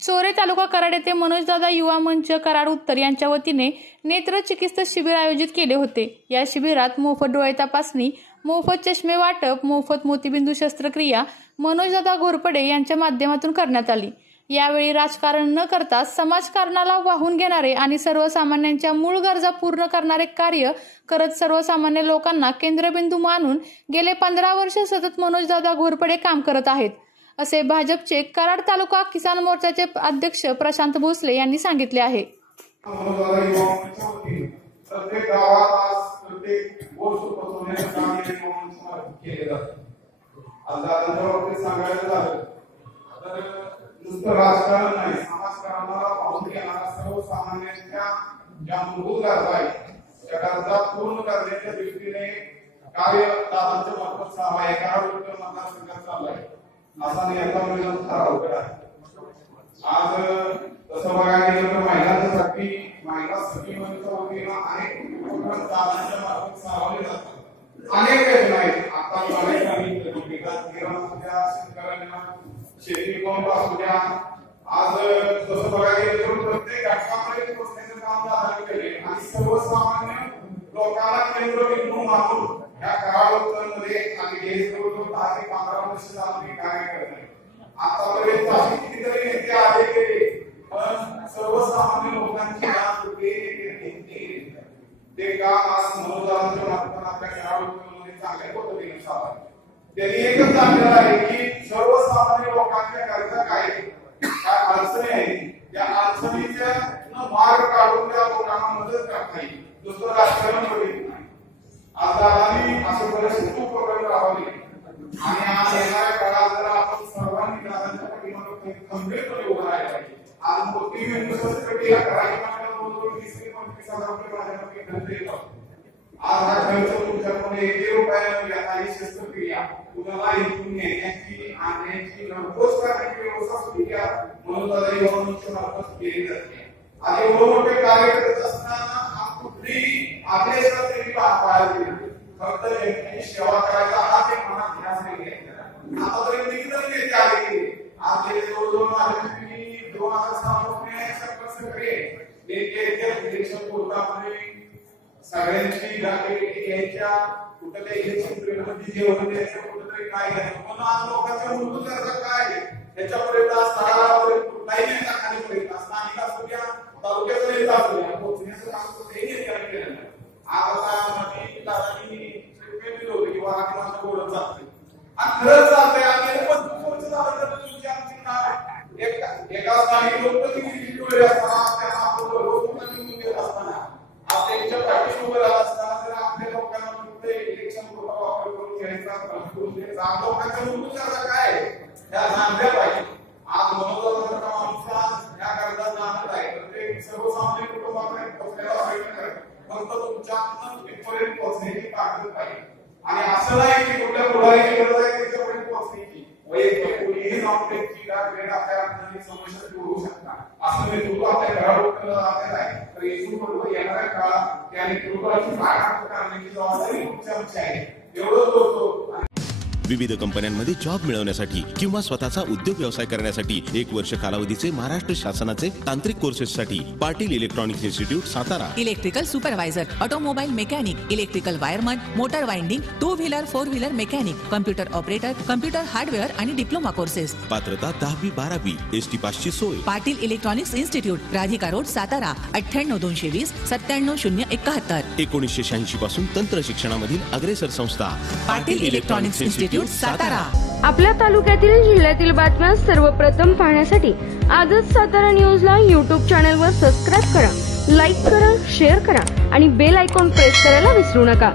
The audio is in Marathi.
चोरे तालुका कराड येथे मनोजदादा युवा मंच कराड उत्तर यांच्या वतीने नेत्र चिकित्सा शिबिर आयोजित केले होते। या शिबिरात मोफत डोळे तपासणी, मोफत चष्मे वाटप, मोफत मोतीबिंदू शस्त्रक्रिया मनोजदादा घोरपडे यांच्या माध्यमातून करण्यात आली। यावेळी राजकारण न करता समाजकारणाला वाहून घेणारे आणि सर्वसामान्यांच्या मूळ गरजा पूर्ण करणारे कार्य करत सर्वसामान्य लोकांना केंद्रबिंदू मानून गेले 15 वर्ष सतत मनोजदादा घोरपडे काम करत आहेत, असे भाजपचे कराड तालुका किसान मोर्चाचे अध्यक्ष प्रशांत भोसले यांनी सांगितले आहे। प्रत्येक गावात आज प्रत्येक गोष्ट पोहोचवण्याचं काम केले जाते। आज दादांच्या बाबतीत सांगायचं झालं तर नुसतं राजकारण नाही, समाजकारणाला पाहून घेणारा सर्वसामान्यांच्या ज्या मूलभूत गरजा आहेत त्या गरजा पूर्ण करण्याच्या दृष्टीने कार्य दादांच्या मार्फत सहाय्य कराड मतदारसंघात चालू आहे असा याचा मिळून ठराव केला आहे। आज तसं बघायला गेलं तर महिलांसाठी महिला सखीमंचच्या वतीनं अनेक उपक्रम दादांच्या मार्फत चालवले जातात। अनेक योजना आहेत। आता शेतकऱ्यांना शेती पंप असू द्या, आज तसं बघायला गेलं तर प्रत्येक घटकामध्ये पोहोचण्याचं काम दादांनी केले आणि सर्वसामान्य लोकांना केंद्रबिंदू मानून या कराड उत्तरमध्ये आणि गेली जवळजवळ 10 ते 15 वर्ष झाली कार्य करत आहे। आतापर्यंत अशी कितीतरी नेते आले गेले, पण सर्वसामान्य लोकांची ते काम आज मनोजदादांच्या मार्फत आपल्या कराड उत्तरमध्ये चांगल्या पद्धतीने चालू आहे। त्यांनी एकच सांगितलं आहे की सर्वसामान्य लोकांच्या गरजा काय अडचणी आहेत, त्या अडचणीच्या मार्ग काढून त्या लोकांना मदत करता येईल, दुसरं राजकारण करीत नाही। आज दादांनी असं बरेचसे उपक्रम राबवले आणि आज येणाऱ्या काळात जर आपण सर्वांनी दादांच्या पाठीमागे खंबीरपणे उभं राहायला पाहिजे। आज मोतीबिंदू शस्त्रक्रिया करायची म्हणल्यावर 20-25,000 रुपये माझ्याकडे खर्च येतो। आज हा खर्च तुमच्याकडे 1 रुपयाने घेणारी शस्त्रक्रिया तुम्हाला इथून येण्याची आणण्याची घरपोच करण्याची व्यवस्था सुद्धा मनोजदादा युवा मंचच्या मार्फत केली जाते। आणि एवढं मोठे कार्य करत असताना कुठली आदेशात तरी पाळली फक्त जनतेची सेवा करायचा हाच एक मनात ध्यास नाही घ्यायचा। आतापर्यंत कितीतरी नेते आले, आज गेले जवळजवळ माझ्यासाठी 2006 इलेक्शन कोर्टामध्ये सगळ्यांची घ्यायच्या कुठे इलेक्शन पिरियडमध्ये जे होते त्याच्या कुठेतरी काय झालं, पण आज लोकांच्या मूलभूत गरजा काय त्याच्यापर्यंत आज स्तरापर्यंत कुठलाही नेता खालीपर्यंत स्थानिक असू द्या, तालुक्याचा नेता असू द्या पोहोचण्याचं काम कुठेही नेत्याने केलं नाही। आज आता माझी दादांनी स्टेटमेंट दिलं होतं की वाराची माझं गोडच जाते आणि खरंच जाते। आणि 25 वर्ष झालं तर तुमची आमची नाव एका स्थानिक लोकप्रतिनिधी डोळे असताना त्यांना आपण रोज निवडून देत असताना आज त्यांच्या पाठीशी उभं राहत असताना जर आपल्या लोकांना फक्त इलेक्शन कोर्टा वापर करून घ्यायचा करून द्यायचा, लोकांच्या मूलभूत गरजा काय त्या जाणल्या पाहिजे। आज मनोजदादांचा माणूस आज या गरजा जाणत आहे, प्रत्येक सर्वसामान्य कुटुंबाकडे पोहोचण्याला पाहिजे, फक्त तुमच्या इथपर्यंत पोहोचण्याची ताकद पाहिजे। आणि असं नाही की कुठल्या पुढारीची गरज आहे त्याच्यापर्यंत पोहोचण्याची, वैयक्तिक कोणीही नॉलेजची ग्रेड आपल्या समस्या सोडवू शकता असं नेतृत्व आपल्या घरावर आहे। तर येथून बरोबर येणाऱ्या काळात त्या नेतृत्वाची पाठराखण करण्याची जबाबदारी तुमची आहे एवढंच बोलतो। विविध कंपन्यांमध्ये जॉब मिळवण्यासाठी किंवा स्वतःचा उद्योग व्यवसाय करण्यासाठी 1 वर्ष कालावधीचे महाराष्ट्र शासनाचे तांत्रिक कोर्सेससाठी Patil electronics institute Satara. Electrical supervisor, automobile mechanic, electrical wireman, motor winding, 2 wheeler 4 wheeler mechanic, computer operator, computer hardware आणि डिप्लोमा कोर्सेस। पात्रता 10वी 12वी, एसटी पासची सोय। Patil electronics institute, Radhika road, Satara 98 220 97 071। 1986 पासून तंत्र शिक्षणामधील अग्रेसर संस्था पाटील इलेक्ट्रॉनिक्स इन्स्टिट्यूट सातारा। आपल्या तालुक्यातील जिल्ह्यातील बातम्या सर्वप्रथम पाहण्यासाठी आजच सातारा न्यूजला YouTube चॅनलवर सबस्क्राइब करा, लाईक करा, शेअर करा आणि बेल आयकॉन प्रेस करायला विसरू नका।